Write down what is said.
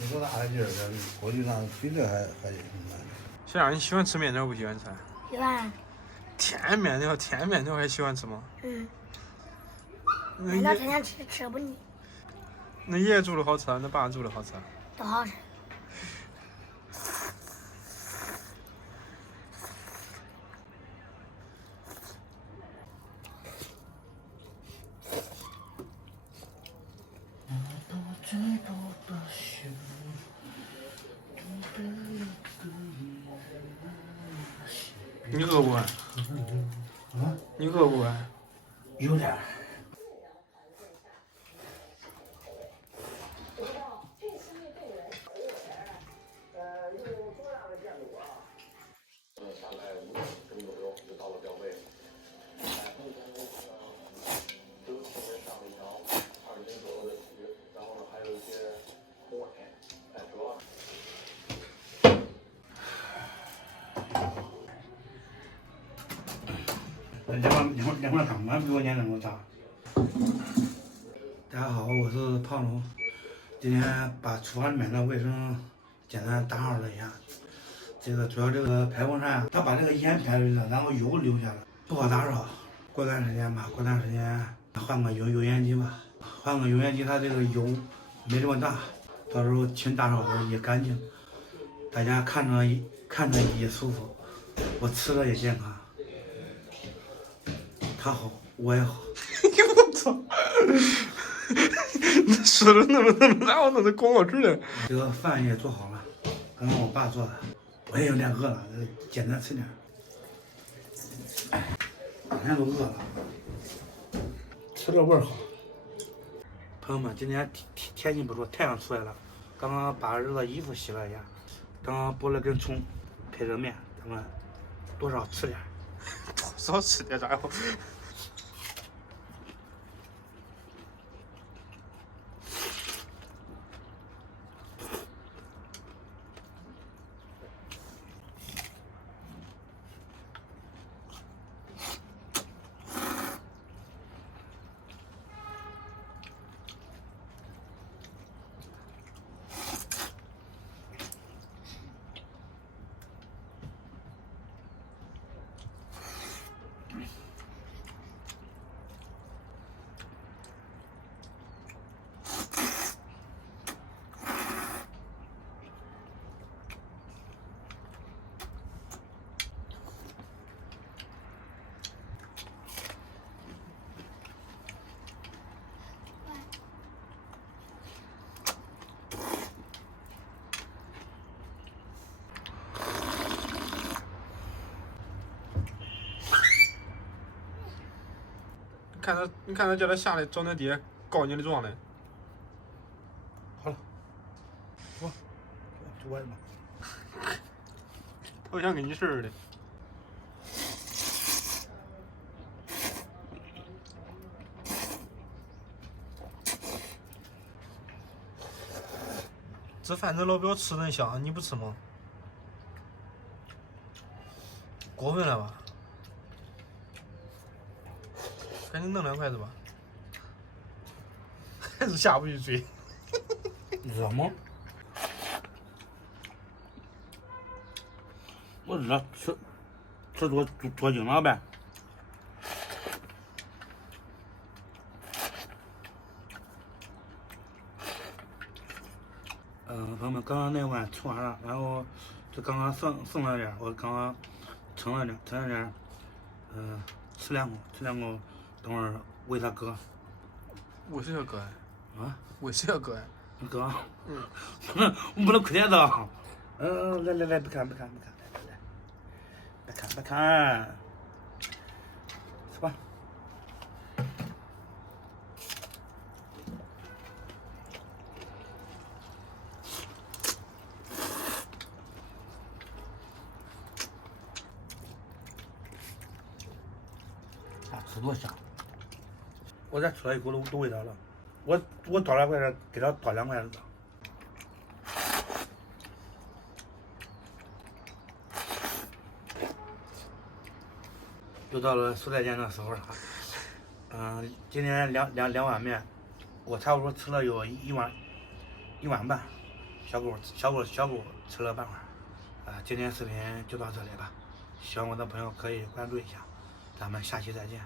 有多大的劲儿，这过去那比这还行。小样，你喜欢吃面条不喜欢吃？喜欢。甜面条还喜欢吃吗？面条天天吃不腻。那爷爷煮的好吃啊，那爸煮的好吃啊？都好吃。你饿不饿？你饿不饿？有点。两块钢管比我年龄都大。大家好，我是胖龙，今天把厨房里面的卫生简单打扫了一下。这个主要这个排风扇，它把这个烟排出去了，然后油留下了，不好打扫。过段时间换个油烟机吧，换个油烟机，它这个油没这么大，到时候清打扫的也干净，大家看着也舒服，我吃的也健康。他好，我也好。我操！你说的那么哪有那么广告词呢？这个饭也做好了，刚刚我爸做的，我也有点饿了，简单吃点。整天都饿了，吃的味儿好。朋友们，今天天气不错，太阳出来了。刚刚把儿子衣服洗了一下，刚刚剥了根葱，配着面，咱们多少吃点。多少吃点家伙？你看他叫他下来找那爹告你的状嘞。好了，说，我的妈！我想跟你似的。这饭这老表吃得香，你不吃吗？过分了吧？赶紧弄2筷子吧。还是下不去嘴。热吗？我热，吃多精了呗。朋友们，刚刚那碗吃完了，然后就刚刚剩了点，我刚刚盛了点，吃2口，等会儿喂他哥。喂谁要哥呀？啊？喂谁要哥呀？哥。我不能亏点子啊。来，别看，别看，吃吧。吃多香！我这吃了一口都味道了。我倒2块钱，给他倒2块钱。又到了蔬菜店的时候了。今天两碗面，我差不多吃了有一碗半。小狗吃了半块。今天视频就到这里吧，喜欢我的朋友可以关注一下，咱们下期再见。